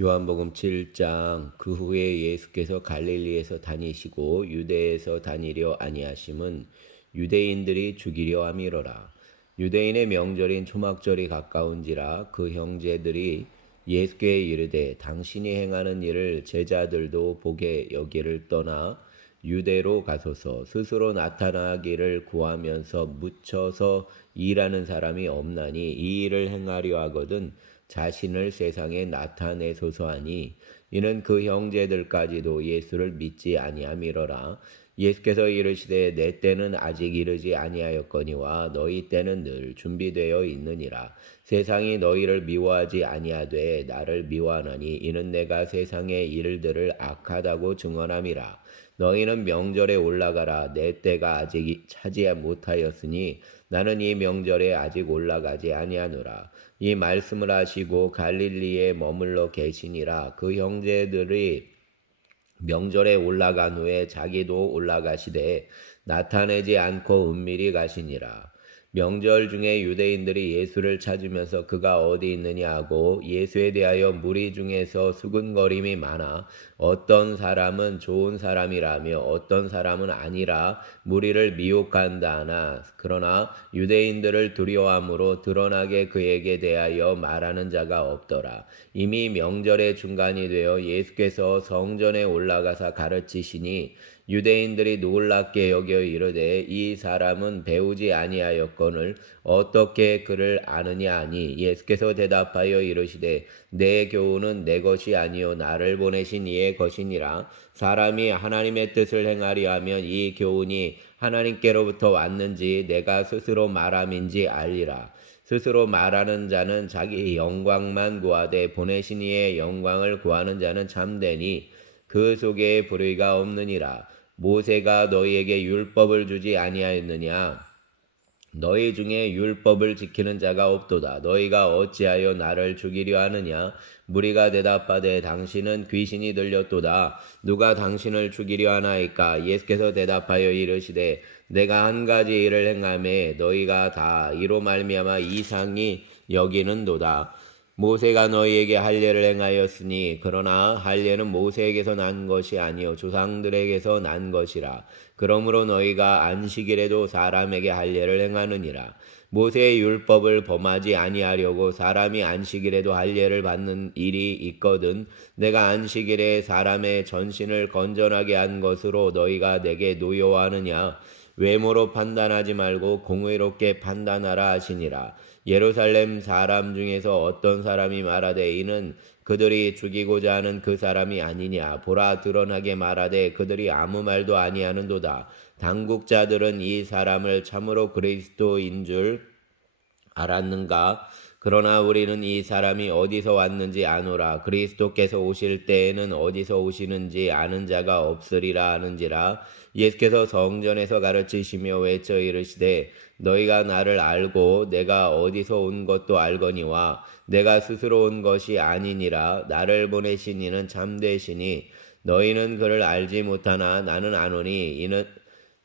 요한복음 7장. 그 후에 예수께서 갈릴리에서 다니시고 유대에서 다니려 아니하심은 유대인들이 죽이려 함이로라. 유대인의 명절인 초막절이 가까운지라 그 형제들이 예수께 이르되 당신이 행하는 일을 제자들도 보게 여기를 떠나 유대로 가소서. 스스로 나타나기를 구하면서 묻혀서 일하는 사람이 없나니 이 일을 행하려 하거든 자신을 세상에 나타내소서 하니 이는 그 형제들까지도 예수를 믿지 아니함이로라. 예수께서 이르시되 내 때는 아직 이르지 아니하였거니와 너희 때는 늘 준비되어 있느니라. 세상이 너희를 미워하지 아니하되 나를 미워하나니 이는 내가 세상의 일들을 악하다고 증언함이라. 너희는 명절에 올라가라. 내 때가 아직 차지 못하였으니 나는 이 명절에 아직 올라가지 아니하노라. 이 말씀을 하시고 갈릴리에 머물러 계시니라. 그 형제들이 명절에 올라간 후에 자기도 올라가시되 나타내지 않고 은밀히 가시니라. 명절 중에 유대인들이 예수를 찾으면서 그가 어디 있느냐 하고 예수에 대하여 무리 중에서 수군거림이 많아 어떤 사람은 좋은 사람이라며 어떤 사람은 아니라 무리를 미혹한다 하나 그러나 유대인들을 두려워함으로 드러나게 그에게 대하여 말하는 자가 없더라. 이미 명절의 중간이 되어 예수께서 성전에 올라가사 가르치시니 유대인들이 놀랍게 여겨 이르되 이 사람은 배우지 아니하였거늘 어떻게 그를 아느냐 하니 예수께서 대답하여 이르시되 내 교훈은 내 것이 아니요 나를 보내신 이의 것이니라. 사람이 하나님의 뜻을 행하려 하면 이 교훈이 하나님께로부터 왔는지 내가 스스로 말함인지 알리라. 스스로 말하는 자는 자기 영광만 구하되 보내신 이의 영광을 구하는 자는 참되니 그 속에 불의가 없느니라. 모세가 너희에게 율법을 주지 아니하였느냐? 너희 중에 율법을 지키는 자가 없도다. 너희가 어찌하여 나를 죽이려 하느냐? 무리가 대답하되 당신은 귀신이 들렸도다. 누가 당신을 죽이려 하나이까? 예수께서 대답하여 이르시되 내가 한 가지 일을 행하매 너희가 다 이로 말미암아 이상히 여기는도다. 모세가 너희에게 할례를 행하였으니 그러나 할례는 모세에게서 난 것이 아니요 조상들에게서 난 것이라. 그러므로 너희가 안식일에도 사람에게 할례를 행하느니라. 모세의 율법을 범하지 아니하려고 사람이 안식일에도 할례를 받는 일이 있거든 내가 안식일에 사람의 전신을 건전하게 한 것으로 너희가 내게 노여워하느냐. 외모로 판단하지 말고 공의롭게 판단하라 하시니라. 예루살렘 사람 중에서 어떤 사람이 말하되 이는 그들이 죽이고자 하는 그 사람이 아니냐. 보라 드러나게 말하되 그들이 아무 말도 아니하는도다. 당국자들은 이 사람을 참으로 그리스도인 줄 알았는가? 그러나 우리는 이 사람이 어디서 왔는지 아노라. 그리스도께서 오실 때에는 어디서 오시는지 아는 자가 없으리라 하는지라. 예수께서 성전에서 가르치시며 외쳐 이르시되 너희가 나를 알고 내가 어디서 온 것도 알거니와 내가 스스로 온 것이 아니니라. 나를 보내신 이는 참되시니 너희는 그를 알지 못하나 나는 아노니 이는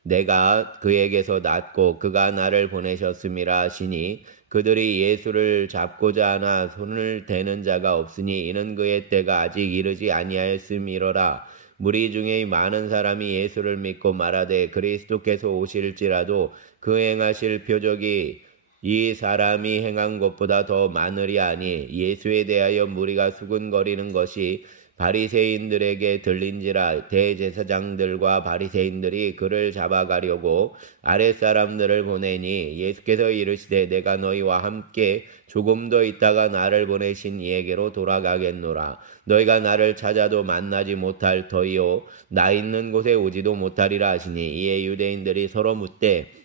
내가 그에게서 낳고 그가 나를 보내셨음이라 하시니 그들이 예수를 잡고자 하나 손을 대는 자가 없으니 이는 그의 때가 아직 이르지 아니하였음이로라. 무리 중에 많은 사람이 예수를 믿고 말하되 그리스도께서 오실지라도 그 행하실 표적이 이 사람이 행한 것보다 더 많으리 하니 예수에 대하여 무리가 수군거리는 것이 바리새인들에게 들린지라. 대제사장들과 바리새인들이 그를 잡아가려고 아랫사람들을 보내니 예수께서 이르시되 내가 너희와 함께 조금 더 있다가 나를 보내신 이에게로 돌아가겠노라. 너희가 나를 찾아도 만나지 못할 터이요 나 있는 곳에 오지도 못하리라 하시니 이에 유대인들이 서로 묻되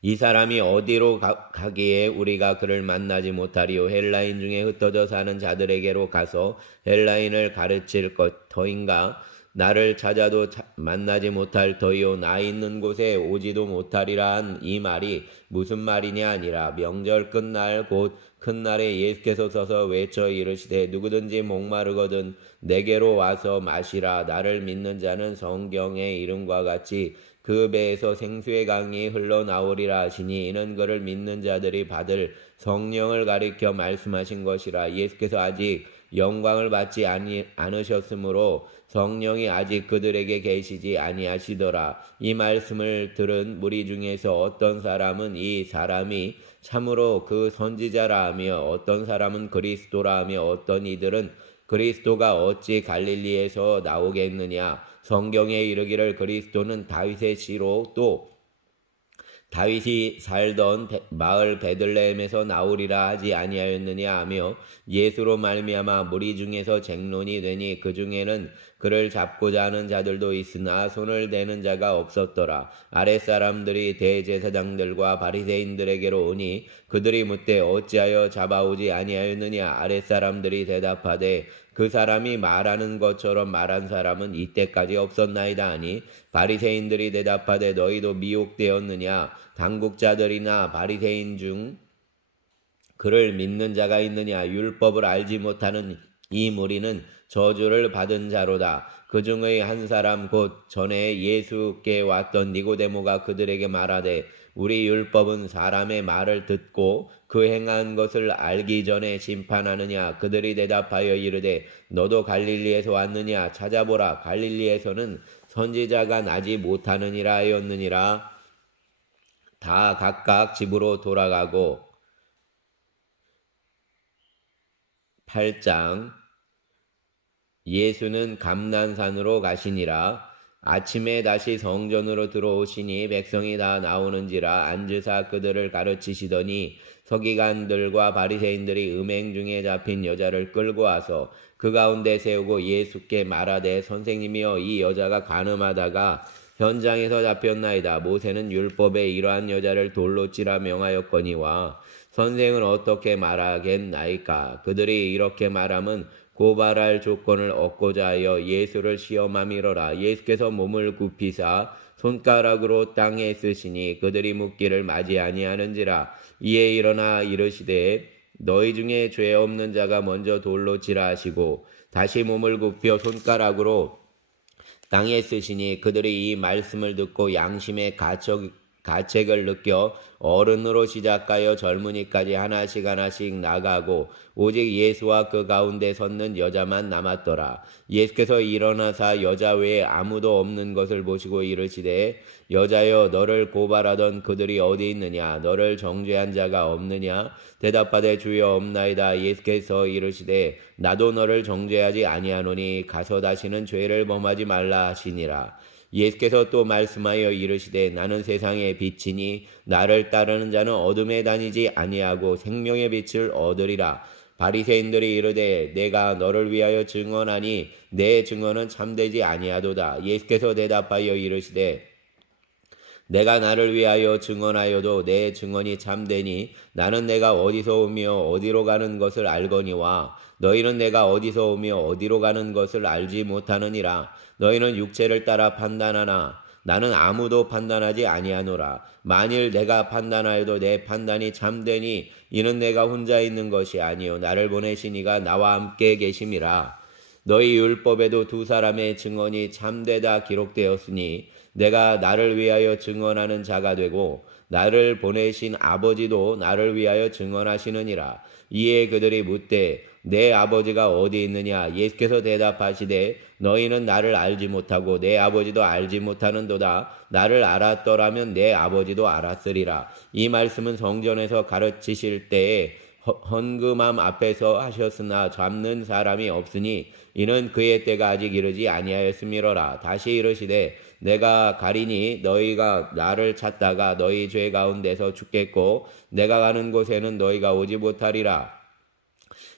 이 사람이 어디로 가기에 우리가 그를 만나지 못하리요. 헬라인 중에 흩어져 사는 자들에게로 가서 헬라인을 가르칠 터인가? 나를 찾아도 만나지 못할 터이요 나 있는 곳에 오지도 못하리라 한 이 말이 무슨 말이냐 아니라 명절 끝날 곧 큰 날에 예수께서 서서 외쳐 이르시되 누구든지 목마르거든 내게로 와서 마시라. 나를 믿는 자는 성경의 이름과 같이 그 배에서 생수의 강이 흘러나오리라 하시니 이는 그를 믿는 자들이 받을 성령을 가리켜 말씀하신 것이라. 예수께서 아직 영광을 받지 않으셨으므로 성령이 아직 그들에게 계시지 아니하시더라. 이 말씀을 들은 무리 중에서 어떤 사람은 이 사람이 참으로 그 선지자라 하며 어떤 사람은 그리스도라 하며 어떤 이들은 그리스도가 어찌 갈릴리에서 나오겠느냐. 성경에 이르기를 그리스도는 다윗의 씨로 또 다윗이 살던 마을 베들레헴에서 나오리라 하지 아니하였느냐 하며 예수로 말미암아 무리 중에서 쟁론이 되니 그 중에는 그를 잡고자 하는 자들도 있으나 손을 대는 자가 없었더라. 아랫사람들이 대제사장들과 바리새인들에게로 오니 그들이 묻되 어찌하여 잡아오지 아니하였느냐. 아랫사람들이 대답하되 그 사람이 말하는 것처럼 말한 사람은 이때까지 없었나이다 하니 바리새인들이 대답하되 너희도 미혹되었느냐. 당국자들이나 바리새인 중 그를 믿는 자가 있느냐. 율법을 알지 못하는 이 무리는 저주를 받은 자로다. 그 중의 한 사람 곧 전에 예수께 왔던 니고데모가 그들에게 말하되 우리 율법은 사람의 말을 듣고 그 행한 것을 알기 전에 심판하느냐. 그들이 대답하여 이르되 너도 갈릴리에서 왔느냐. 찾아보라. 갈릴리에서는 선지자가 나지 못하느니라 하였느니라. 다 각각 집으로 돌아가고 8장 예수는 감난산으로 가시니라. 아침에 다시 성전으로 들어오시니 백성이 다 나오는지라 앉으사 그들을 가르치시더니 서기관들과 바리새인들이 음행 중에 잡힌 여자를 끌고 와서 그 가운데 세우고 예수께 말하되 선생님이여 이 여자가 간음하다가 현장에서 잡혔나이다. 모세는 율법에 이러한 여자를 돌로 치라 명하였거니와 선생은 어떻게 말하겠나이까. 그들이 이렇게 말함은 고발할 조건을 얻고자 하여 예수를 시험함이로라. 예수께서 몸을 굽히사 손가락으로 땅에 쓰시니 그들이 묻기를 맞이 아니하는지라. 이에 일어나 이르시되 너희 중에 죄 없는 자가 먼저 돌로 치라 하시고 다시 몸을 굽혀 손가락으로 땅에 쓰시니 그들이 이 말씀을 듣고 양심의 가책을 느껴 어른으로 시작하여 젊은이까지 하나씩 나가고 오직 예수와 그 가운데 섰는 여자만 남았더라. 예수께서 일어나사 여자 외에 아무도 없는 것을 보시고 이르시되 여자여 너를 고발하던 그들이 어디 있느냐. 너를 정죄한 자가 없느냐. 대답하되 주여 없나이다. 예수께서 이르시되 나도 너를 정죄하지 아니하노니 가서 다시는 죄를 범하지 말라 하시니라. 예수께서 또 말씀하여 이르시되 나는 세상의 빛이니 나를 따르는 자는 어둠에 다니지 아니하고 생명의 빛을 얻으리라. 바리새인들이 이르되 내가 너를 위하여 증언하니 내 증언은 참되지 아니하도다. 예수께서 대답하여 이르시되 내가 나를 위하여 증언하여도 내 증언이 참되니 나는 내가 어디서 오며 어디로 가는 것을 알거니와 너희는 내가 어디서 오며 어디로 가는 것을 알지 못하느니라. 너희는 육체를 따라 판단하나 나는 아무도 판단하지 아니하노라. 만일 내가 판단하여도 내 판단이 참되니 이는 내가 혼자 있는 것이 아니요 나를 보내신 이가 나와 함께 계심이라. 너희 율법에도 두 사람의 증언이 참되다 기록되었으니 내가 나를 위하여 증언하는 자가 되고 나를 보내신 아버지도 나를 위하여 증언하시느니라. 이에 그들이 묻되 내 아버지가 어디 있느냐. 예수께서 대답하시되 너희는 나를 알지 못하고 내 아버지도 알지 못하는도다. 나를 알았더라면 내 아버지도 알았으리라. 이 말씀은 성전에서 가르치실 때에 헌금함 앞에서 하셨으나 잡는 사람이 없으니 이는 그의 때가 아직 이르지 아니하였음이로라. 다시 이르시되 내가 가리니 너희가 나를 찾다가 너희 죄 가운데서 죽겠고 내가 가는 곳에는 너희가 오지 못하리라.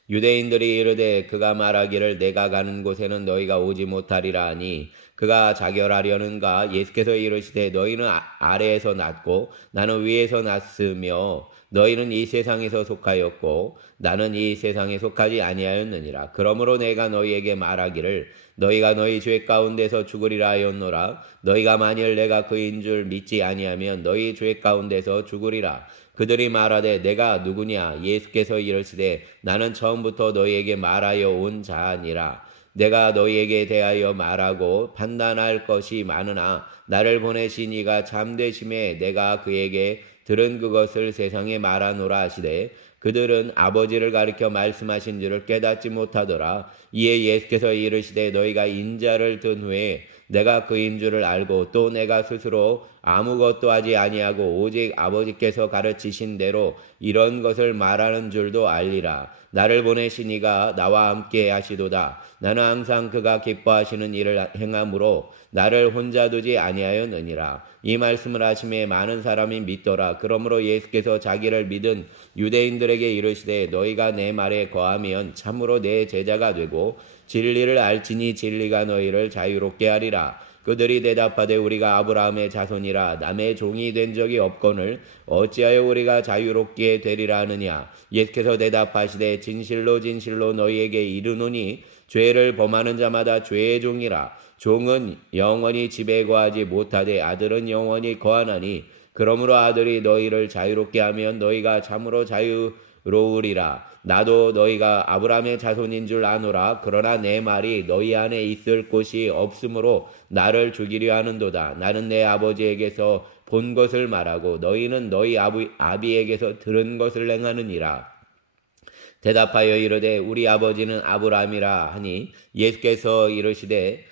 유대인들이 이르되 그가 말하기를 내가 가는 곳에는 너희가 오지 못하리라 하니 그가 자결하려는가. 예수께서 이르시되 너희는 아래에서 났고 나는 위에서 났으며 너희는 이 세상에서 속하였고 나는 이 세상에 속하지 아니하였느니라. 그러므로 내가 너희에게 말하기를 너희가 너희 죄 가운데서 죽으리라 하였노라. 너희가 만일 내가 그인 줄 믿지 아니하면 너희 죄 가운데서 죽으리라. 그들이 말하되 내가 누구냐. 예수께서 이르시되 나는 처음부터 너희에게 말하여 온 자니라. 내가 너희에게 대하여 말하고 판단할 것이 많으나 나를 보내신 이가 참되심에 내가 그에게 들은 그것을 세상에 말하노라 하시되 그들은 아버지를 가리켜 말씀하신 줄을 깨닫지 못하더라. 이에 예수께서 이르시되 너희가 인자를 든 후에 내가 그인 줄을 알고 또 내가 스스로 아무것도 하지 아니하고 오직 아버지께서 가르치신 대로 이런 것을 말하는 줄도 알리라. 나를 보내신 이가 나와 함께 하시도다. 나는 항상 그가 기뻐하시는 일을 행함으로 나를 혼자 두지 아니하였느니라. 이 말씀을 하심에 많은 사람이 믿더라. 그러므로 예수께서 자기를 믿은 유대인들에게 이르시되 너희가 내 말에 거하면 참으로 내 제자가 되고 진리를 알지니 진리가 너희를 자유롭게 하리라. 그들이 대답하되 우리가 아브라함의 자손이라 남의 종이 된 적이 없거늘 어찌하여 우리가 자유롭게 되리라 하느냐. 예수께서 대답하시되 진실로 진실로 너희에게 이르노니 죄를 범하는 자마다 죄의 종이라. 종은 영원히 집에 거하지 못하되 아들은 영원히 거하나니 그러므로 아들이 너희를 자유롭게 하면 너희가 참으로 자유로우리라. 나도 너희가 아브라함의 자손인 줄 아노라. 그러나 내 말이 너희 안에 있을 곳이 없으므로 나를 죽이려 하는도다. 나는 내 아버지에게서 본 것을 말하고 너희는 너희 아비에게서 들은 것을 행하느니라. 대답하여 이르되 우리 아버지는 아브라함이라 하니 예수께서 이르시되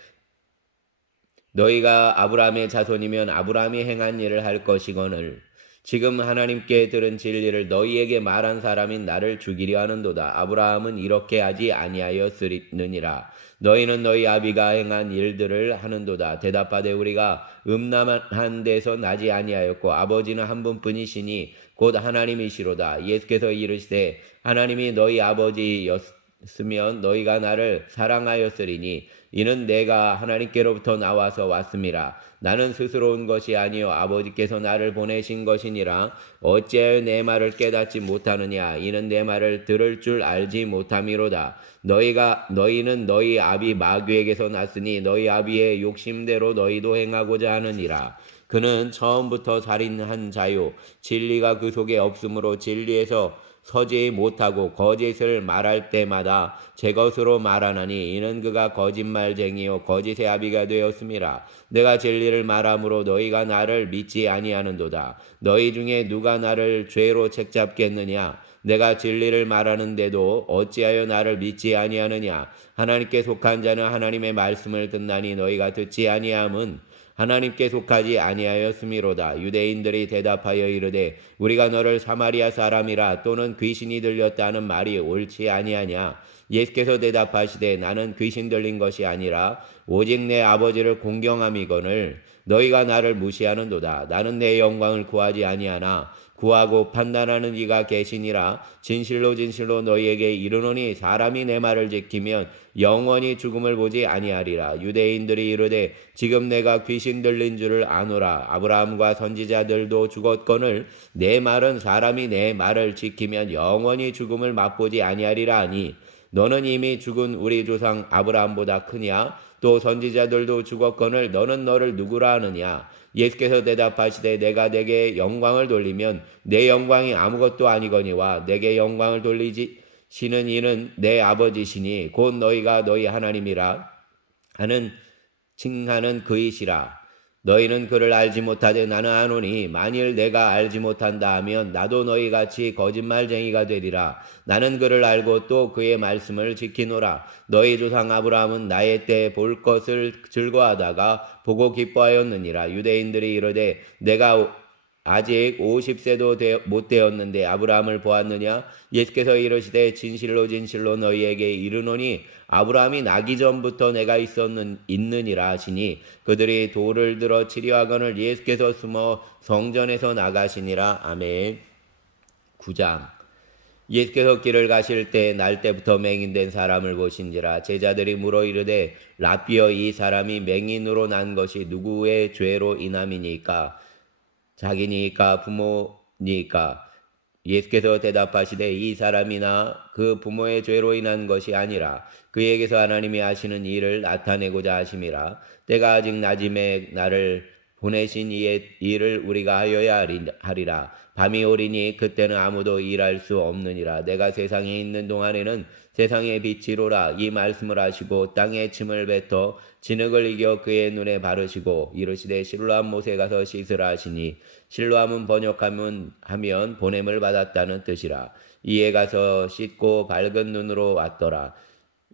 너희가 아브라함의 자손이면 아브라함이 행한 일을 할 것이거늘 지금 하나님께 들은 진리를 너희에게 말한 사람인 나를 죽이려 하는도다. 아브라함은 이렇게 하지 아니하였으느니라. 너희는 너희 아비가 행한 일들을 하는도다. 대답하되 우리가 음란한 데서 나지 아니하였고 아버지는 한 분뿐이시니 곧 하나님이시로다. 예수께서 이르시되 하나님이 너희 아버지였으면 너희가 나를 사랑하였으리니 이는 내가 하나님께로부터 나와서 왔음이라. 나는 스스로 온 것이 아니요 아버지께서 나를 보내신 것이니라. 어찌하여 내 말을 깨닫지 못하느냐. 이는 내 말을 들을 줄 알지 못함이로다. 너희는 너희 아비 마귀에게서 났으니 너희 아비의 욕심대로 너희도 행하고자 하느니라. 그는 처음부터 살인한 자요 진리가 그 속에 없으므로 진리에서 서지 못하고 거짓을 말할 때마다 제 것으로 말하나니 이는 그가 거짓말쟁이요 거짓의 아비가 되었음이라. 내가 진리를 말함으로 너희가 나를 믿지 아니하는도다. 너희 중에 누가 나를 죄로 책잡겠느냐. 내가 진리를 말하는데도 어찌하여 나를 믿지 아니하느냐. 하나님께 속한 자는 하나님의 말씀을 듣나니 너희가 듣지 아니함은 하나님께 속하지 아니하였음이로다. 유대인들이 대답하여 이르되 우리가 너를 사마리아 사람이라 또는 귀신이 들렸다는 말이 옳지 아니하냐. 예수께서 대답하시되 나는 귀신 들린 것이 아니라 오직 내 아버지를 공경함이거늘 너희가 나를 무시하는도다. 나는 내 영광을 구하지 아니하나 구하고 판단하는 이가 계시니라. 진실로 진실로 너희에게 이르노니 사람이 내 말을 지키면 영원히 죽음을 보지 아니하리라. 유대인들이 이르되 지금 내가 귀신 들린 줄을 아노라. 아브라함과 선지자들도 죽었거늘 내 말은 사람이 내 말을 지키면 영원히 죽음을 맛보지 아니하리라 하니 너는 이미 죽은 우리 조상 아브라함보다 크냐? 또 선지자들도 죽었거늘 너는 너를 누구라 하느냐? 예수께서 대답하시되 내가 내게 영광을 돌리면 내 영광이 아무것도 아니거니와 내게 영광을 돌리시는 이는 내 아버지시니 곧 너희가 너희 하나님이라 하는 칭하는 그이시라. 너희는 그를 알지 못하되 나는 아노니 만일 내가 알지 못한다 하면 나도 너희같이 거짓말쟁이가 되리라. 나는 그를 알고 또 그의 말씀을 지키노라. 너희 조상 아브라함은 나의 때 볼 것을 즐거워하다가 보고 기뻐하였느니라. 유대인들이 이르되 내가 아직 50세도 못 되었는데 아브라함을 보았느냐? 예수께서 이르시되 진실로 진실로 너희에게 이르노니 아브라함이 나기 전부터 내가 있느니라 하시니 그들이 돌을 들어 치려 하거늘 예수께서 숨어 성전에서 나가시니라. 아멘. 9장. 예수께서 길을 가실 때 날 때부터 맹인된 사람을 보신지라. 제자들이 물어 이르되 라삐여 이 사람이 맹인으로 난 것이 누구의 죄로 인함이니까? 자기니까 부모니까? 예수께서 대답하시되 이 사람이나 그 부모의 죄로 인한 것이 아니라 그에게서 하나님이 하시는 일을 나타내고자 하심이라. 때가 아직 낮음에 나를 보내신 이의 일을 우리가 하여야 하리라. 밤이 오리니 그때는 아무도 일할 수 없느니라. 내가 세상에 있는 동안에는 세상의 빛이로라. 이 말씀을 하시고 땅에 침을 뱉어 진흙을 이겨 그의 눈에 바르시고 이르시되 실로암 못에 가서 씻으라 하시니 실로암은 번역하면 보냄을 받았다는 뜻이라. 이에 가서 씻고 밝은 눈으로 왔더라.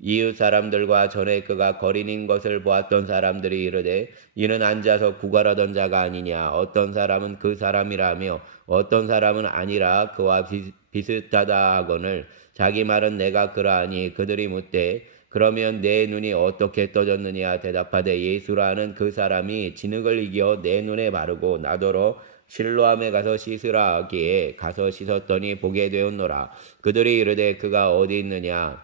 이웃 사람들과 전에 그가 거린인 것을 보았던 사람들이 이르되 이는 앉아서 구걸하던 자가 아니냐. 어떤 사람은 그 사람이라며 어떤 사람은 아니라 그와 비슷하다 하거늘 자기 말은 내가 그러하니 그들이 묻되 그러면 내 눈이 어떻게 떠졌느냐. 대답하되 예수라 하는 그 사람이 진흙을 이겨 내 눈에 바르고 나더러 실로암에 가서 씻으라 하기에 가서 씻었더니 보게 되었노라. 그들이 이르되 그가 어디 있느냐.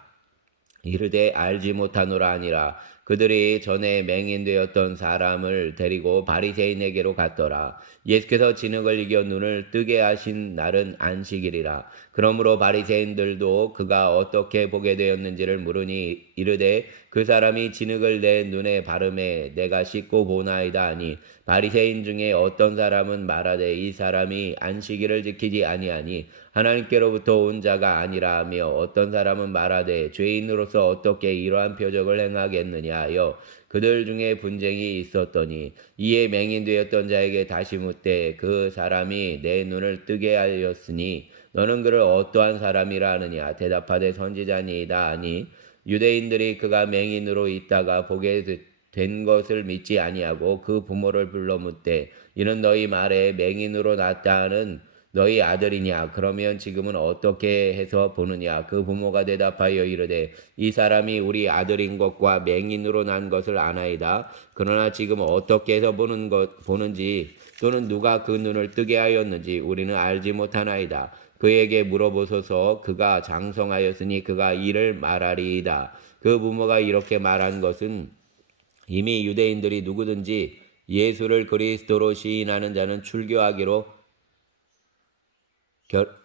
이르되 알지 못하노라 하니라. 그들이 전에 맹인되었던 사람을 데리고 바리새인에게로 갔더라. 예수께서 진흙을 이겨 눈을 뜨게 하신 날은 안식일이라. 그러므로 바리새인들도 그가 어떻게 보게 되었는지를 물으니 이르되 그 사람이 진흙을 내 눈에 바르매 내가 씻고 보나이다 하니 바리새인 중에 어떤 사람은 말하되 이 사람이 안식일을 지키지 아니하니 하나님께로부터 온 자가 아니라 하며 어떤 사람은 말하되 죄인으로서 어떻게 이러한 표적을 행하겠느냐 하여 그들 중에 분쟁이 있었더니 이에 맹인되었던 자에게 다시 묻되 그 사람이 내 눈을 뜨게 하였으니 너는 그를 어떠한 사람이라 하느냐. 대답하되 선지자니이다 하니 유대인들이 그가 맹인으로 있다가 보게 된 것을 믿지 아니하고 그 부모를 불러 묻되 이는 너희 말에 맹인으로 났다는 너희 아들이냐. 그러면 지금은 어떻게 해서 보느냐. 그 부모가 대답하여 이르되 이 사람이 우리 아들인 것과 맹인으로 난 것을 아나이다. 그러나 지금 어떻게 해서 보는지 또는 누가 그 눈을 뜨게 하였는지 우리는 알지 못하나이다. 그에게 물어보소서. 그가 장성하였으니 그가 이를 말하리이다. 그 부모가 이렇게 말한 것은 이미 유대인들이 누구든지 예수를 그리스도로 시인하는 자는 출교하기로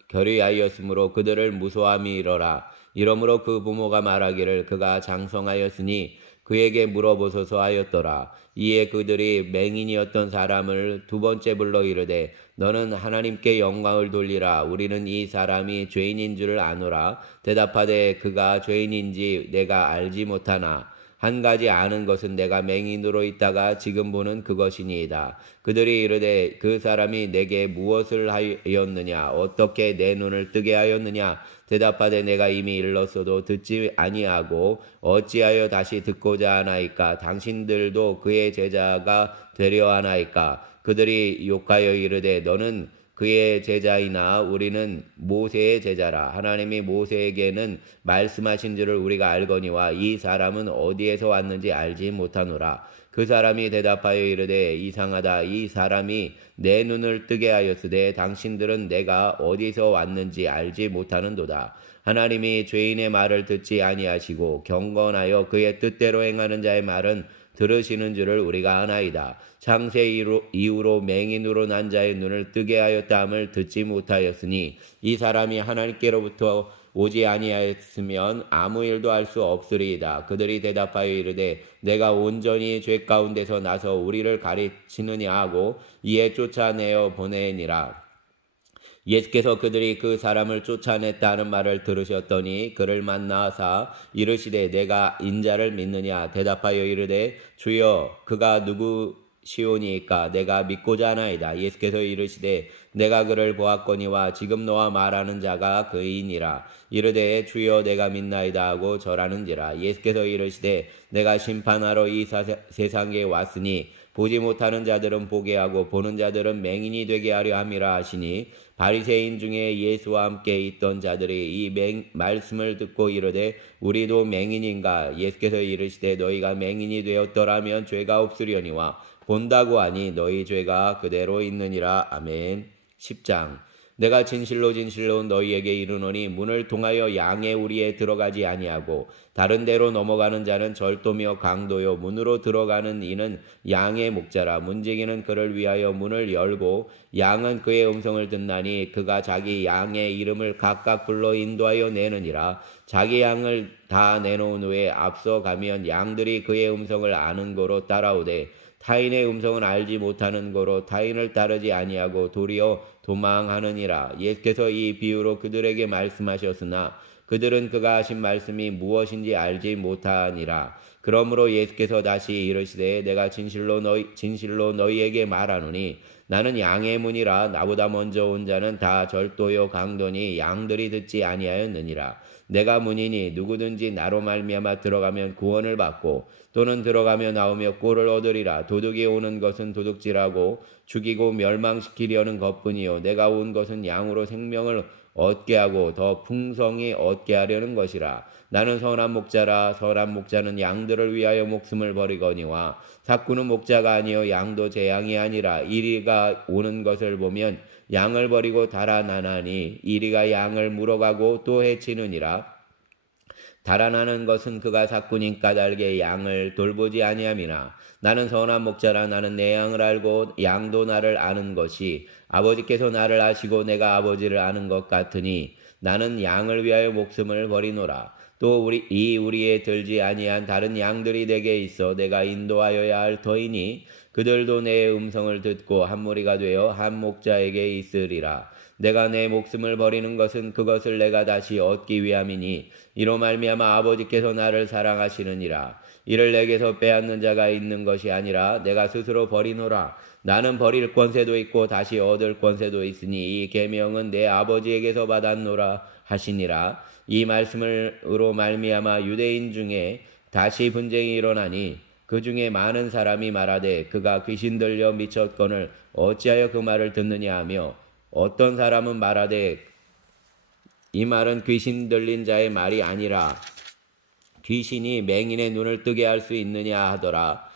결의하였으므로 그들을 무소함이러라. 이러므로 그 부모가 말하기를 그가 장성하였으니 그에게 물어보소서 하였더라. 이에 그들이 맹인이었던 사람을 두 번째 불러 이르되 너는 하나님께 영광을 돌리라. 우리는 이 사람이 죄인인 줄을 아노라. 대답하되 그가 죄인인지 내가 알지 못하나 한 가지 아는 것은 내가 맹인으로 있다가 지금 보는 그것이니이다. 그들이 이르되 그 사람이 내게 무엇을 하였느냐. 어떻게 내 눈을 뜨게 하였느냐. 대답하되 내가 이미 일렀어도 듣지 아니하고 어찌하여 다시 듣고자 하나이까. 당신들도 그의 제자가 되려 하나이까. 그들이 욕하여 이르되 너는 그의 제자이나 우리는 모세의 제자라. 하나님이 모세에게는 말씀하신 줄을 우리가 알거니와 이 사람은 어디에서 왔는지 알지 못하노라. 그 사람이 대답하여 이르되 이상하다. 이 사람이 내 눈을 뜨게 하였으되 당신들은 내가 어디서 왔는지 알지 못하는도다. 하나님이 죄인의 말을 듣지 아니하시고 경건하여 그의 뜻대로 행하는 자의 말은 들으시는 줄을 우리가 아나이다. 창세 이후로 맹인으로 난 자의 눈을 뜨게 하였다 함을 듣지 못하였으니 이 사람이 하나님께로부터 오지 아니하였으면 아무 일도 할 수 없으리이다. 그들이 대답하여 이르되 내가 온전히 죄 가운데서 나서 우리를 가르치느냐 하고 이에 쫓아내어 보내니라. 예수께서 그들이 그 사람을 쫓아냈다는 말을 들으셨더니 그를 만나사 이르시되 내가 인자를 믿느냐. 대답하여 이르되 주여 그가 누구시오니까 내가 믿고자 하나이다. 예수께서 이르시되 내가 그를 보았거니와 지금 너와 말하는 자가 그이니라. 이르되 주여 내가 믿나이다 하고 절하는지라. 예수께서 이르시되 내가 심판하러 이 세상에 왔으니 보지 못하는 자들은 보게 하고 보는 자들은 맹인이 되게 하려 함이라 하시니 바리새인 중에 예수와 함께 있던 자들이 이 말씀을 듣고 이르되 우리도 맹인인가. 예수께서 이르시되 너희가 맹인이 되었더라면 죄가 없으려니와 본다고 하니 너희 죄가 그대로 있느니라. 아멘. 10장. 내가 진실로 너희에게 이르노니 문을 통하여 양의 우리에 들어가지 아니하고 다른 데로 넘어가는 자는 절도며 강도요 문으로 들어가는 이는 양의 목자라. 문지기는 그를 위하여 문을 열고 양은 그의 음성을 듣나니 그가 자기 양의 이름을 각각 불러 인도하여 내느니라. 자기 양을 다 내놓은 후에 앞서 가면 양들이 그의 음성을 아는 거로 따라오되 타인의 음성은 알지 못하는 거로 타인을 따르지 아니하고 도리어 도망하느니라. 예수께서 이 비유로 그들에게 말씀하셨으나 그들은 그가 하신 말씀이 무엇인지 알지 못하니라. 그러므로 예수께서 다시 이르시되 내가 진실로 너희에게 말하노니 나는 양의 문이라. 나보다 먼저 온 자는 다 절도요 강도니 양들이 듣지 아니하였느니라. 내가 문이니 누구든지 나로 말미암아 들어가면 구원을 받고 또는 들어가며 나오며 꼴을 얻으리라. 도둑이 오는 것은 도둑질하고 죽이고 멸망시키려는 것뿐이요 내가 온 것은 양으로 생명을 얻게 하고 더 풍성히 얻게 하려는 것이라. 나는 선한 목자라. 선한 목자는 양들을 위하여 목숨을 버리거니와 삭구는 목자가 아니요 양도 제 양이 아니라. 이리가 오는 것을 보면 양을 버리고 달아나나니 이리가 양을 물어가고 또 해치느니라. 달아나는 것은 그가 삭구니 까닭에 양을 돌보지 아니함이나. 나는 선한 목자라. 나는 내 양을 알고 양도 나를 아는 것이 아버지께서 나를 아시고 내가 아버지를 아는 것 같으니 나는 양을 위하여 목숨을 버리노라. 또 우리에 들지 아니한 다른 양들이 내게 있어 내가 인도하여야 할 터이니 그들도 내 음성을 듣고 한 무리가 되어 한 목자에게 있으리라. 내가 내 목숨을 버리는 것은 그것을 내가 다시 얻기 위함이니 이로 말미암아 아버지께서 나를 사랑하시느니라. 이를 내게서 빼앗는 자가 있는 것이 아니라 내가 스스로 버리노라. 나는 버릴 권세도 있고 다시 얻을 권세도 있으니 이 계명은 내 아버지에게서 받았노라 하시니라. 이 말씀으로 말미암아 유대인 중에 다시 분쟁이 일어나니 그 중에 많은 사람이 말하되 그가 귀신 들려 미쳤거늘 어찌하여 그 말을 듣느냐 하며 어떤 사람은 말하되 이 말은 귀신 들린 자의 말이 아니라 귀신이 맹인의 눈을 뜨게 할 수 있느냐 하더라.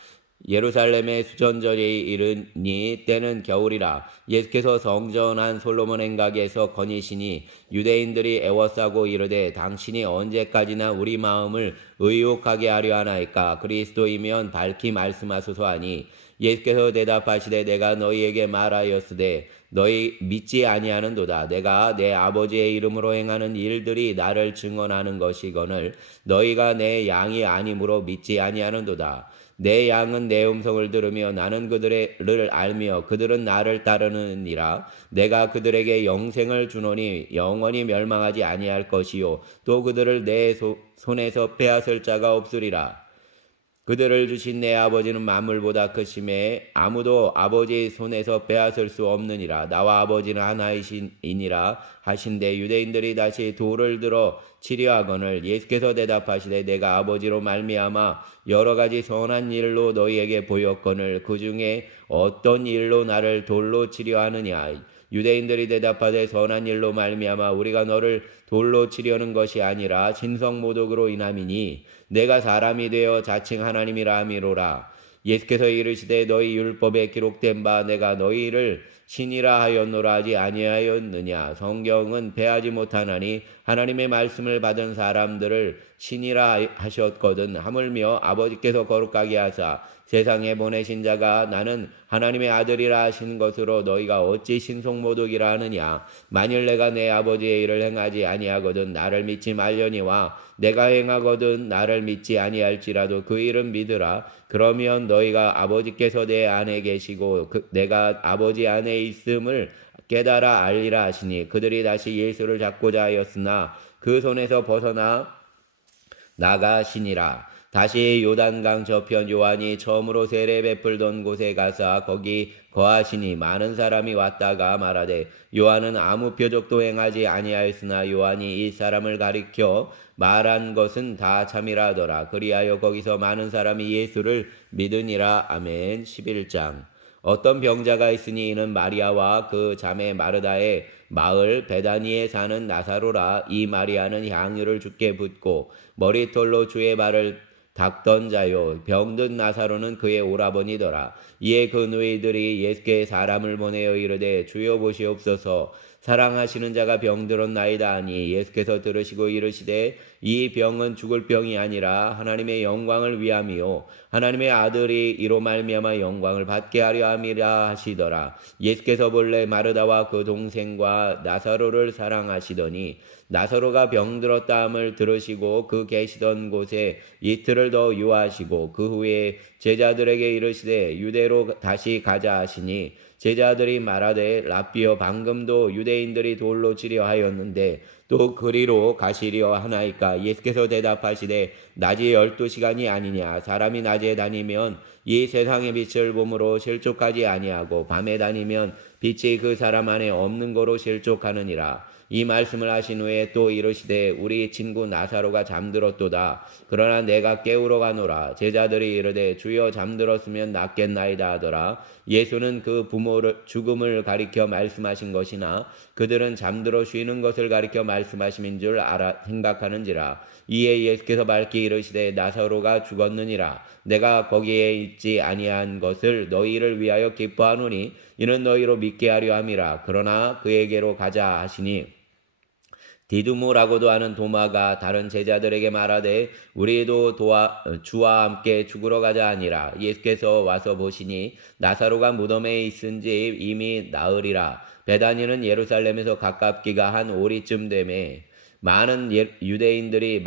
예루살렘의 수전절이 이르니 때는 겨울이라. 예수께서 성전한 솔로몬 행각에서 거니시니 유대인들이 애워싸고 이르되 당신이 언제까지나 우리 마음을 의혹하게 하려 하나이까. 그리스도이면 밝히 말씀하소서 하니 예수께서 대답하시되 내가 너희에게 말하였으되 너희 믿지 아니하는도다. 내가 내 아버지의 이름으로 행하는 일들이 나를 증언하는 것이거늘 너희가 내 양이 아니므로 믿지 아니하는도다. 내 양은 내 음성을 들으며 나는 그들을 알며 그들은 나를 따르느니라. 내가 그들에게 영생을 주노니 영원히 멸망하지 아니할 것이요 또 그들을 내 손에서 빼앗을 자가 없으리라. 그들을 주신 내 아버지는 만물보다 크심에 아무도 아버지 손에서 빼앗을 수 없느니라. 나와 아버지는 하나이시니라 하신대 유대인들이 다시 돌을 들어 치려하거늘 예수께서 대답하시되 내가 아버지로 말미암아 여러 가지 선한 일로 너희에게 보였거늘 그 중에 어떤 일로 나를 돌로 치려하느냐. 유대인들이 대답하되 선한 일로 말미암아 우리가 너를 돌로 치려는 것이 아니라 신성모독으로 인함이니 내가 사람이 되어 자칭 하나님이라 함이로라. 예수께서 이르시되 너희 율법에 기록된 바 내가 너희를 신이라 하였노라 하지 아니하였느냐. 성경은 패하지 못하나니 하나님의 말씀을 받은 사람들을 신이라 하셨거든. 하물며 아버지께서 거룩하게 하사 세상에 보내신 자가 나는 하나님의 아들이라 하신 것으로 너희가 어찌 신성모독이라 하느냐. 만일 내가 내 아버지의 일을 행하지 아니하거든 나를 믿지 말려니와 내가 행하거든 나를 믿지 아니할지라도 그 일은 믿으라. 그러면 너희가 아버지께서 내 안에 계시고 내가 아버지 안에 있음을 깨달아 알리라 하시니 그들이 다시 예수를 잡고자 하였으나 그 손에서 벗어나 나가시니라. 다시 요단강 저편 요한이 처음으로 세례 베풀던 곳에 가서 거기 거하시니 많은 사람이 왔다가 말하되 요한은 아무 표적도 행하지 아니하였으나 요한이 이 사람을 가리켜 말한 것은 다 참이라 하더라. 그리하여 거기서 많은 사람이 예수를 믿으니라. 아멘. 11장. 어떤 병자가 있으니 이는 마리아와 그 자매 마르다의 마을 베다니에 사는 나사로라. 이 마리아는 향유를 주께 붓고 머리털로 주의 발을 닦던 자요 병든 나사로는 그의 오라버니더라. 이에 그 누이들이 예수께 사람을 보내어 이르되 주여 보시옵소서 사랑하시는 자가 병들었나이다 하니 예수께서 들으시고 이르시되 이 병은 죽을 병이 아니라 하나님의 영광을 위함이요 하나님의 아들이 이로 말미암아 영광을 받게 하려 함이라 하시더라. 예수께서 본래 마르다와 그 동생과 나사로를 사랑하시더니 나사로가 병들었다함을 들으시고 그 계시던 곳에 이틀을 더 유하시고 그 후에 제자들에게 이르시되 유대로 다시 가자 하시니 제자들이 말하되 랍비여 방금도 유대인들이 돌로 치려 하였는데 또 그리로 가시려 하나이까. 예수께서 대답하시되 낮이 12시간이 아니냐. 사람이 낮에 다니면 이 세상의 빛을 보므로 실족하지 아니하고 밤에 다니면 빛이 그 사람 안에 없는 거로 실족하느니라. 이 말씀을 하신 후에 또 이르시되 우리 친구 나사로가 잠들었도다. 그러나 내가 깨우러 가노라. 제자들이 이르되 주여 잠들었으면 낫겠나이다 하더라. 예수는 그 부모를 죽음을 가리켜 말씀하신 것이나 그들은 잠들어 쉬는 것을 가리켜 말씀하심인 줄 생각하는지라. 이에 예수께서 밝히 이르시되 나사로가 죽었느니라. 내가 거기에 있지 아니한 것을 너희를 위하여 기뻐하노니 이는 너희로 믿게 하려 함이라. 그러나 그에게로 가자 하시니 디두모라고도 하는 도마가 다른 제자들에게 말하되 우리도 주와 함께 죽으러 가자 하니라. 예수께서 와서 보시니 나사로가 무덤에 있은지 이미 나으리라. 베다니는 예루살렘에서 가깝기가 한 오리쯤 되매 많은 유대인들이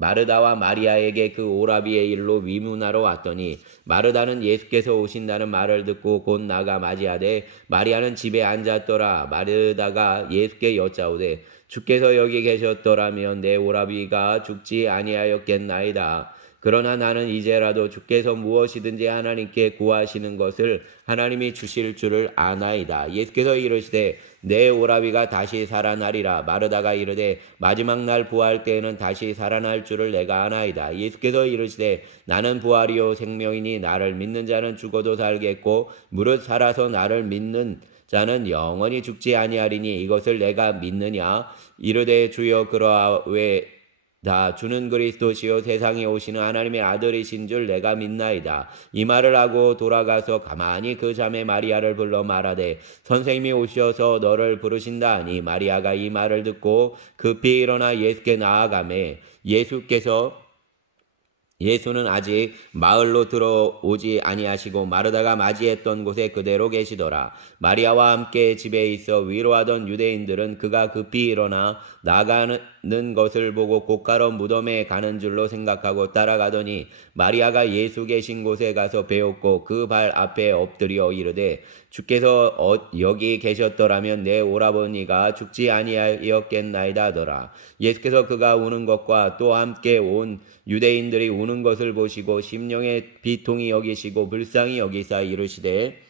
마르다와 마리아에게 그 오라비의 일로 위문하러 왔더니 마르다는 예수께서 오신다는 말을 듣고 곧 나가 맞이하되 마리아는 집에 앉았더라. 마르다가 예수께 여짜오되 주께서 여기 계셨더라면 내 오라비가 죽지 아니하였겠나이다. 그러나 나는 이제라도 주께서 무엇이든지 하나님께 구하시는 것을 하나님이 주실 줄을 아나이다. 예수께서 이르시되 내 오라비가 다시 살아나리라. 마르다가 이르되 마지막 날 부활 때에는 다시 살아날 줄을 내가 아나이다. 예수께서 이르시되 나는 부활이요 생명이니 나를 믿는 자는 죽어도 살겠고 무릇 살아서 나를 믿는 자는 영원히 죽지 아니하리니 이것을 내가 믿느냐. 이르되 주여 그러하되 다 주는 그리스도시요 세상에 오시는 하나님의 아들이신 줄 내가 믿나이다. 이 말을 하고 돌아가서 가만히 그 자매 마리아를 불러 말하되 선생님이 오셔서 너를 부르신다 하니 마리아가 이 말을 듣고 급히 일어나 예수께 나아가매 예수는 아직 마을로 들어오지 아니하시고 마르다가 맞이했던 곳에 그대로 계시더라. 마리아와 함께 집에 있어 위로하던 유대인들은 그가 급히 일어나 나가는 것을 보고 곧가로 무덤에 가는 줄로 생각하고 따라가더니 마리아가 예수 계신 곳에 가서 배웠고 그 발 앞에 엎드려 이르되 주께서 여기 계셨더라면 내 오라버니가 죽지 아니하였겠나이다 하더라. 예수께서 그가 우는 것과 또 함께 온 유대인들이 우는 것을 보시고 심령의 비통이 여기시고 불쌍히 여기사 이르시되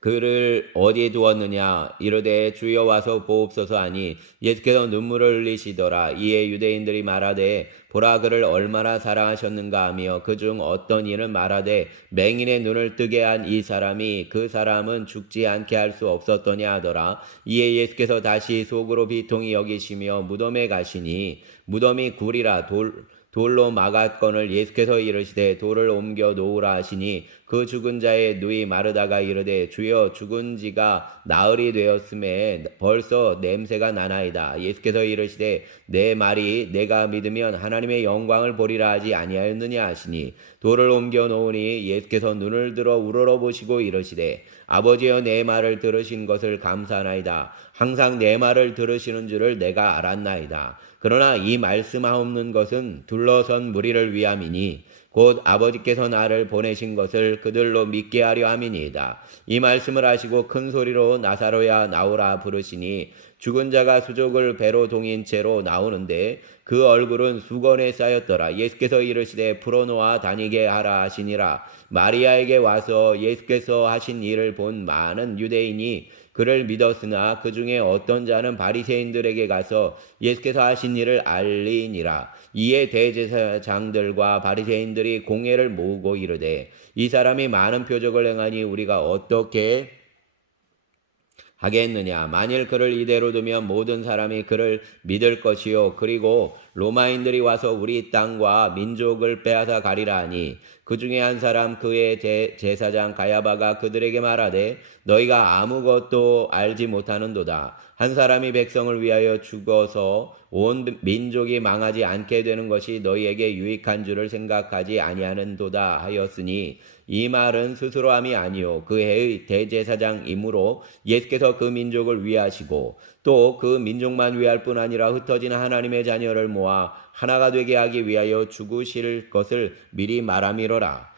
그를 어디에 두었느냐. 이르되 주여 와서 보옵소서 하니 예수께서 눈물을 흘리시더라. 이에 유대인들이 말하되 보라 그를 얼마나 사랑하셨는가 하며 그중 어떤 이는 말하되 맹인의 눈을 뜨게 한 이 사람이 그 사람은 죽지 않게 할 수 없었더냐 하더라. 이에 예수께서 다시 속으로 비통히 여기시며 무덤에 가시니 무덤이 굴이라 돌로 막았건을 예수께서 이르시되 돌을 옮겨 놓으라 하시니 그 죽은 자의 누이 마르다가 이르되 주여 죽은 지가 나흘이 되었음에 벌써 냄새가 나나이다. 예수께서 이르시되 내 말이 내가 믿으면 하나님의 영광을 보리라 하지 아니하였느냐 하시니 돌을 옮겨 놓으니 예수께서 눈을 들어 우러러보시고 이르시되 아버지여 내 말을 들으신 것을 감사하나이다. 항상 내 말을 들으시는 줄을 내가 알았나이다. 그러나 이 말씀하옵는 것은 둘러선 무리를 위함이니 곧 아버지께서 나를 보내신 것을 그들로 믿게 하려 함이니이다. 이 말씀을 하시고 큰 소리로 나사로야 나오라 부르시니 죽은 자가 수족을 배로 동인 채로 나오는데 그 얼굴은 수건에 쌓였더라. 예수께서 이르시되 풀어놓아 다니게 하라 하시니라. 마리아에게 와서 예수께서 하신 일을 본 많은 유대인이 그를 믿었으나 그 중에 어떤 자는 바리새인들에게 가서 예수께서 하신 일을 알리니라. 이에 대제사장들과 바리새인들이 공회를 모으고 이르되 이 사람이 많은 표적을 행하니 우리가 어떻게 하겠느냐. 만일 그를 이대로 두면 모든 사람이 그를 믿을 것이요 그리고 로마인들이 와서 우리 땅과 민족을 빼앗아 가리라 하니 그 중에 한 사람 그의 제사장 가야바가 그들에게 말하되 너희가 아무것도 알지 못하는도다. 한 사람이 백성을 위하여 죽어서 온 민족이 망하지 않게 되는 것이 너희에게 유익한 줄을 생각하지 아니하는도다 하였으니 이 말은 스스로함이 아니요 그 해의 대제사장이므로 예수께서 그 민족을 위하시고 또 그 민족만 위할 뿐 아니라 흩어진 하나님의 자녀를 모아 하나가 되게 하기 위하여 죽으실 것을 미리 말함이로라.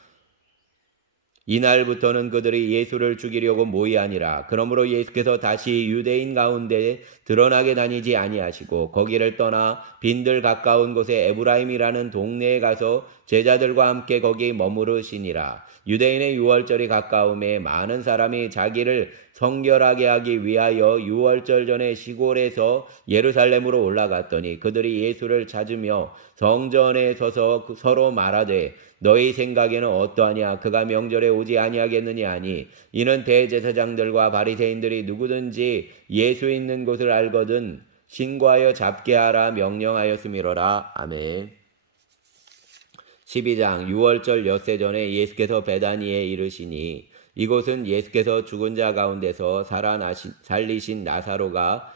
이날부터는 그들이 예수를 죽이려고 모이하니라. 그러므로 예수께서 다시 유대인 가운데 드러나게 다니지 아니하시고 거기를 떠나 빈들 가까운 곳에 에브라임이라는 동네에 가서 제자들과 함께 거기 머무르시니라. 유대인의 유월절이 가까움에 많은 사람이 자기를 성결하게 하기 위하여 유월절 전에 시골에서 예루살렘으로 올라갔더니 그들이 예수를 찾으며 성전에 서서 서로 말하되 너희 생각에는 어떠하냐? 그가 명절에 오지 아니하겠느냐 하니 이는 대제사장들과 바리새인들이 누구든지 예수 있는 곳을 알거든 신고하여 잡게 하라 명령하였음이로라. 아멘. 12장 유월절 엿새 전에 예수께서 베다니에 이르시니 이곳은 예수께서 죽은 자 가운데서 살리신 나사로가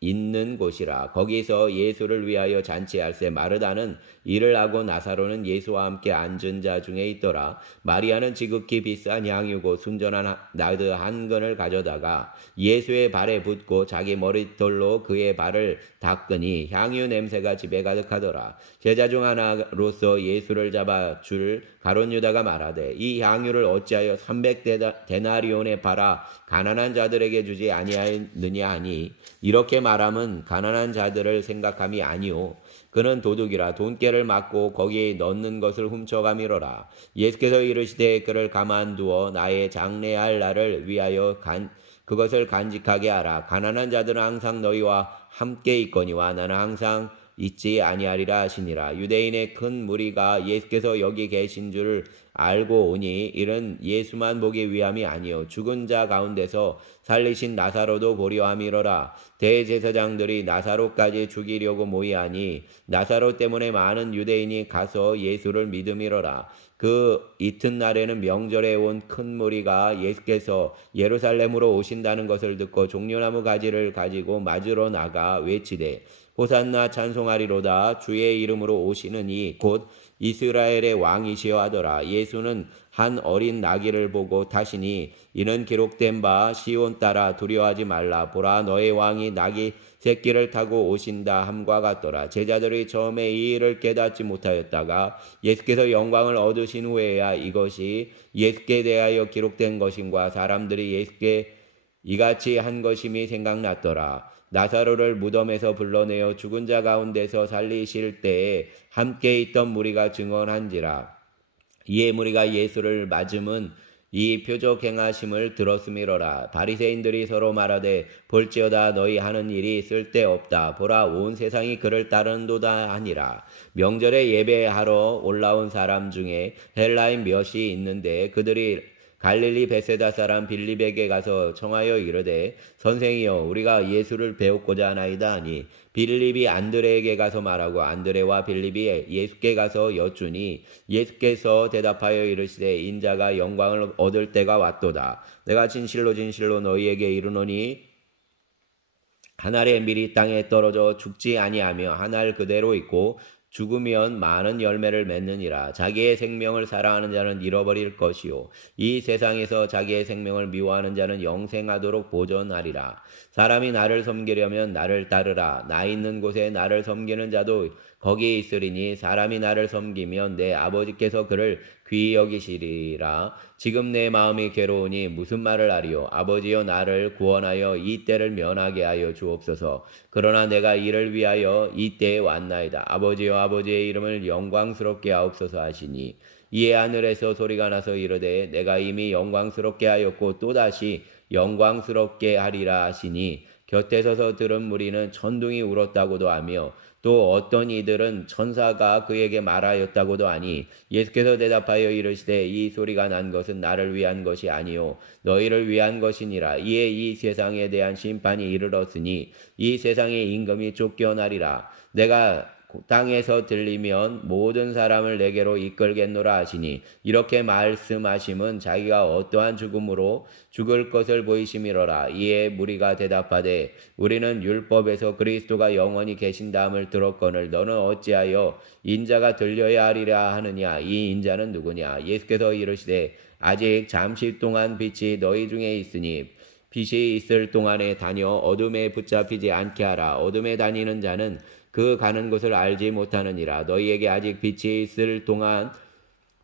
있는 곳이라. 거기서 예수를 위하여 잔치할세 마르다는 일을 하고 나사로는 예수와 함께 앉은 자 중에 있더라. 마리아는 지극히 비싼 향유고 순전한 나드 한 근을 가져다가 예수의 발에 붓고 자기 머리털로 그의 발을 닦으니 향유 냄새가 집에 가득하더라. 제자 중 하나로서 예수를 잡아 줄 가룟 유다가 말하되 이 향유를 어찌하여 300데나리온에 팔아 가난한 자들에게 주지 아니하였느냐 하니 이렇게 말함은 가난한 자들을 생각함이 아니오 그는 도둑이라 돈깨를 맞고 거기에 넣는 것을 훔쳐가미로라. 예수께서 이르시되 그를 가만두어 나의 장례할 날을 위하여 그것을 간직하게 하라. 가난한 자들은 항상 너희와 함께 있거니와 나는 항상 있지 아니하리라 하시니라. 유대인의 큰 무리가 예수께서 여기 계신 줄 알고 오니 이는 예수만 보기 위함이 아니요 죽은 자 가운데서 살리신 나사로도 보려 함이로라. 대제사장들이 나사로까지 죽이려고 모이하니 나사로 때문에 많은 유대인이 가서 예수를 믿음이로라. 그 이튿날에는 명절에 온 큰 무리가 예수께서 예루살렘으로 오신다는 것을 듣고 종려나무 가지를 가지고 맞으러 나가 외치되 호산나 찬송하리로다. 주의 이름으로 오시는 이 곧 이스라엘의 왕이시여 하더라. 예수는 한 어린 나귀를 보고 타시니 이는 기록된 바 시온 따라 두려워하지 말라. 보라 너의 왕이 나귀 새끼를 타고 오신다 함과 같더라. 제자들이 처음에 이 일을 깨닫지 못하였다가 예수께서 영광을 얻으신 후에야 이것이 예수께 대하여 기록된 것임과 사람들이 예수께 이같이 한 것임이 생각났더라. 나사로를 무덤에서 불러내어 죽은 자 가운데서 살리실 때에 함께 있던 무리가 증언한지라. 이에 무리가 예수를 맞음은 이 표적 행하심을 들었음이로라. 바리새인들이 서로 말하되 볼지어다 너희 하는 일이 쓸데없다. 보라 온 세상이 그를 따르는도다 하니라. 명절에 예배하러 올라온 사람 중에 헬라인 몇이 있는데 그들이 갈릴리 베세다 사람 빌립에게 가서 청하여 이르되 선생이여 우리가 예수를 배우고자 하나이다 하니 빌립이 안드레에게 가서 말하고 안드레와 빌립이 예수께 가서 여쭈니 예수께서 대답하여 이르시되 인자가 영광을 얻을 때가 왔도다. 내가 진실로 너희에게 이르노니 한 알의 밀이 땅에 떨어져 죽지 아니하며 한 알 그대로 있고 죽으면 많은 열매를 맺느니라. 자기의 생명을 사랑하는 자는 잃어버릴 것이요 이 세상에서 자기의 생명을 미워하는 자는 영생하도록 보존하리라. 사람이 나를 섬기려면 나를 따르라. 나 있는 곳에 나를 섬기는 자도 거기에 있으리니 사람이 나를 섬기면 내 아버지께서 그를 귀히 여기시리라. 지금 내 마음이 괴로우니 무슨 말을 하리요. 아버지여 나를 구원하여 이 때를 면하게 하여 주옵소서. 그러나 내가 이를 위하여 이 때에 왔나이다. 아버지여 아버지의 이름을 영광스럽게 하옵소서 하시니 이에 하늘에서 소리가 나서 이르되 내가 이미 영광스럽게 하였고 또다시 영광스럽게 하리라 하시니 곁에 서서 들은 무리는 천둥이 울었다고도 하며 또 어떤 이들은 천사가 그에게 말하였다고도 하니 예수께서 대답하여 이르시되 이 소리가 난 것은 나를 위한 것이 아니요 너희를 위한 것이니라. 이에 이 세상에 대한 심판이 이르렀으니 이 세상의 임금이 쫓겨나리라. 내가 땅에서 들리면 모든 사람을 내게로 이끌겠노라 하시니 이렇게 말씀하심은 자기가 어떠한 죽음으로 죽을 것을 보이심이로라. 이에 무리가 대답하되 우리는 율법에서 그리스도가 영원히 계신다함을 들었거늘 너는 어찌하여 인자가 들려야 하리라 하느냐. 이 인자는 누구냐. 예수께서 이르시되 아직 잠시 동안 빛이 너희 중에 있으니 빛이 있을 동안에 다녀 어둠에 붙잡히지 않게 하라. 어둠에 다니는 자는 그 가는 곳을 알지 못하느니라. 너희에게 아직 빛이 있을 동안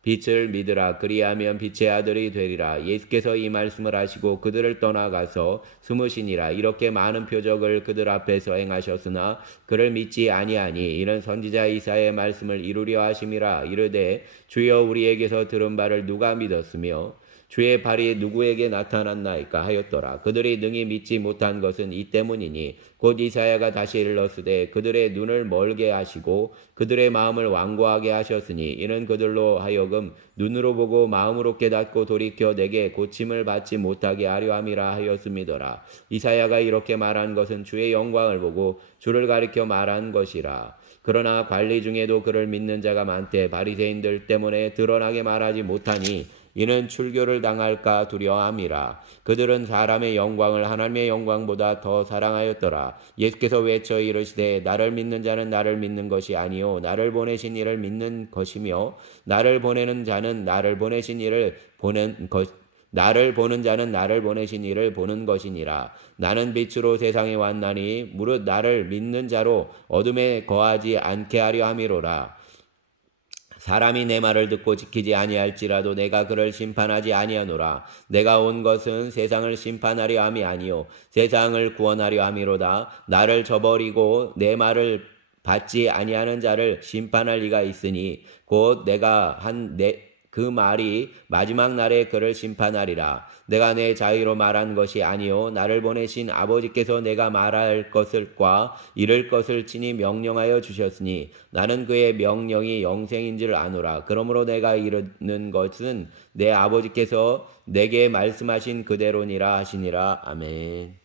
빛을 믿으라. 그리하면 빛의 아들이 되리라. 예수께서 이 말씀을 하시고 그들을 떠나가서 숨으시니라. 이렇게 많은 표적을 그들 앞에서 행하셨으나 그를 믿지 아니하니 이는 선지자 이사야의 말씀을 이루려 하심이라. 이르되 주여 우리에게서 들은 바를 누가 믿었으며 주의 발이 누구에게 나타났나이까 하였더라. 그들이 능히 믿지 못한 것은 이 때문이니 곧 이사야가 다시 일렀으되 그들의 눈을 멀게 하시고 그들의 마음을 완고하게 하셨으니 이는 그들로 하여금 눈으로 보고 마음으로 깨닫고 돌이켜 내게 고침을 받지 못하게 하려 함이라 하였음이더라. 이사야가 이렇게 말한 것은 주의 영광을 보고 주를 가리켜 말한 것이라. 그러나 관리 중에도 그를 믿는 자가 많되 바리새인들 때문에 드러나게 말하지 못하니 이는 출교를 당할까 두려워함이라. 그들은 사람의 영광을 하나님의 영광보다 더 사랑하였더라. 예수께서 외쳐 이르시되 나를 믿는 자는 나를 믿는 것이 아니요 나를 보내신 이를 믿는 것이며 나를 보내는 자는 나를 보내신 이를 보낸 것 나를 보는 자는 나를 보내신 이를 보는 것이니라. 나는 빛으로 세상에 왔나니 무릇 나를 믿는 자로 어둠에 거하지 않게 하려 함이로라. 사람이 내 말을 듣고 지키지 아니할지라도 내가 그를 심판하지 아니하노라. 내가 온 것은 세상을 심판하려 함이 아니요 세상을 구원하려 함이로다. 나를 저버리고 내 말을 받지 아니하는 자를 심판할 리가 있으니 곧 내가 그 말이 마지막 날에 그를 심판하리라. 내가 내 자유로 말한 것이 아니요 나를 보내신 아버지께서 내가 말할 것을과 이를 것을 친히 명령하여 주셨으니 나는 그의 명령이 영생인 줄 아노라. 그러므로 내가 이르는 것은 내 아버지께서 내게 말씀하신 그대로니라 하시니라. 아멘.